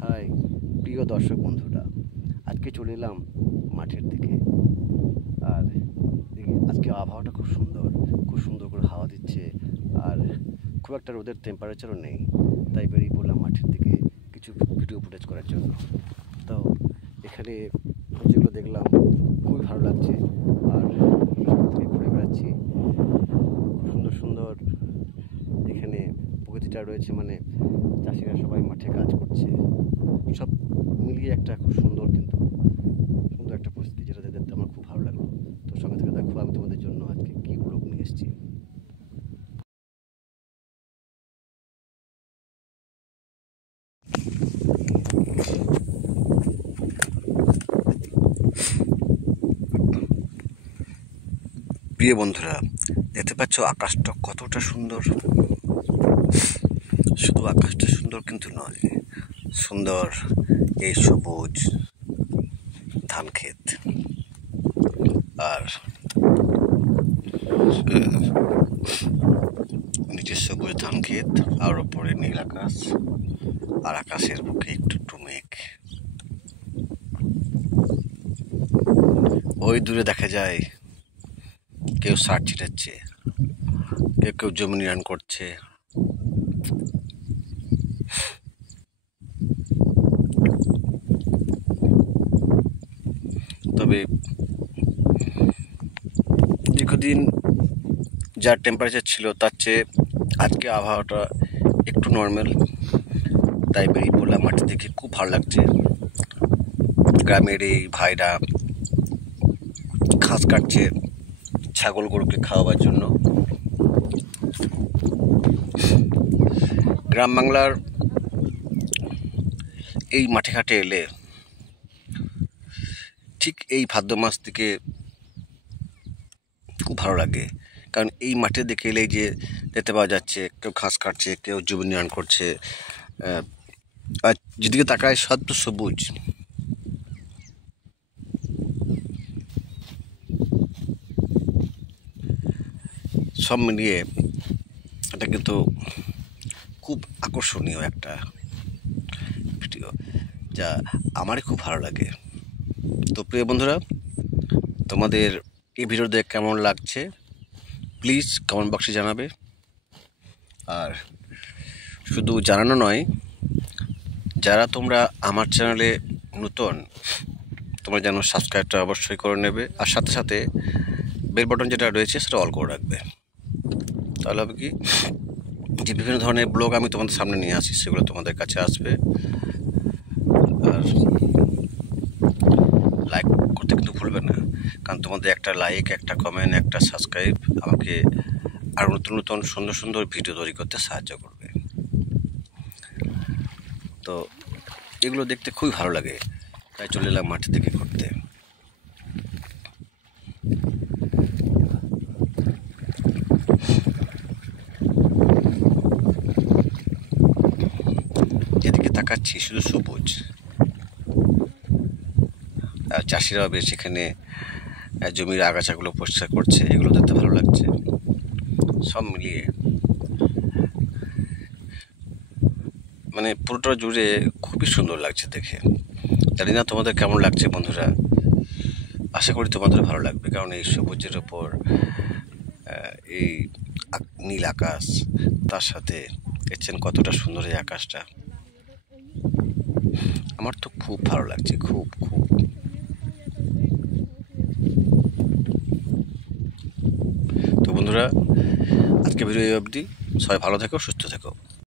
High প্রিয় দর্শক বন্ধুরা, আজকে চলে এলাম মাঠের দিকে। আর আজকে আবহাওয়াটা খুব সুন্দর করে হাওয়া দিচ্ছে। আর খুব একটা রোদের টেম্পারেচারও নেই, তাই বেরিয়ে পড়লাম মাঠের দিকে কিছু ভিডিও ফুটেজ করার জন্য। তো এখানে যেগুলো দেখলাম খুবই ভালো লাগছে। আর সকাল থেকে ঘুরে বেড়াচ্ছি, খুব সুন্দর সুন্দর এখানে প্রকৃতিটা রয়েছে। মানে চাষিরা সবাই মাঠে কাজ করছে, সব মিলিয়ে একটা খুব সুন্দর একটা পরিস্থিতি, যেটা দেখতে আমার খুব ভালো লাগলো। তো সঙ্গে থেকে দেখো আমি তোমাদের জন্য আজকে কী ব্লগ নিয়ে এসেছি। প্রিয় বন্ধুরা, দেখতে পাচ্ছ আকাশটা কতটা সুন্দর। শুধু আকাশটা সুন্দর কিন্তু নয়, সুন্দর এই সবুজ ধান ক্ষেত, আর নিচে সবুজ ধান ক্ষেত, আর ওপরে নীল আকাশ, আর আকাশের বুকে একটু একটু মেঘ। ওই দূরে দেখা যায় কেউ সার ছিটাচ্ছে, কেউ কেউ জমি নিড়ান করছে। তবে দীর্ঘদিন যা টেম্পারেচার ছিল তার চেয়ে আজকে আবহাওয়াটা একটু নর্মাল, তাই বেরিয়ে পড়লাম মাঠে দেখে খুব ভালো লাগছে। গ্রামের এই ভাইরা ঘাস কাটছে ছাগল গরুকে খাওয়াবার জন্য। গ্রাম বাংলার এই মাঠে ঘাটে এলে ঠিক এই ভাদ্র মাস থেকে খুব ভালো লাগে, কারণ এই মাঠে দেখে এলেই যে দেখতে পাওয়া যাচ্ছে কেউ ঘাস কাটছে, কেউ জমি নির্মাণ করছে, আর যেদিকে তাকায় সব তো সবুজ। সব মিলিয়ে এটা কিন্তু খুব আকর্ষণীয় একটা ভিডিও, যা আমারই খুব ভালো লাগে। তো প্রিয় বন্ধুরা, তোমাদের এই ভিডিও দেখে কেমন লাগছে প্লিজ কমেন্ট বক্সে জানাবে। আর শুধু জানানো নয়, যারা তোমরা আমার চ্যানেলে নতুন, তোমরা যেন সাবস্ক্রাইবটা অবশ্যই করে নেবে, আর সাথে সাথে বেল বাটন যেটা রয়েছে সেটা অল করে রাখবে। তাহলে হবে কি, যে বিভিন্ন ধরনের ব্লগ আমি তোমাদের সামনে নিয়ে আসি সেগুলো তোমাদের কাছে আসবে। আর লাইক করতে কিন্তু ভুলবে না, কারণ তোমাদের একটা লাইক, একটা কমেন্ট, একটা সাবস্ক্রাইব আমাকে আর নতুন নতুন সুন্দর সুন্দর ভিডিও তৈরি করতে সাহায্য করবে। তো এগুলো দেখতে খুবই ভালো লাগে, তাই চলে এলাম মাঠে থেকে ঘুরতে। যেদিকে তাকাচ্ছি শুধু সবুজ, আর চাষিরাও বেশ এখানে জমির আগাছাগুলো পরিষ্কার করছে, এগুলো দেখতে ভালো লাগছে। সব মিলিয়ে মানে পুরোটা জুড়ে খুবই সুন্দর লাগছে দেখে। জানি না তোমাদের কেমন লাগছে বন্ধুরা, আশা করি তোমাদের ভালো লাগবে, কারণ এই সবুজের ওপর এই নীল আকাশ, তার সাথে দেখছেন কতটা সুন্দর এই আকাশটা। আমার তো খুব ভালো লাগছে, খুব খুব। তো বন্ধুরা, আজকে ভিডিও অবধি, সবাই ভালো থেকো, সুস্থ থেকো।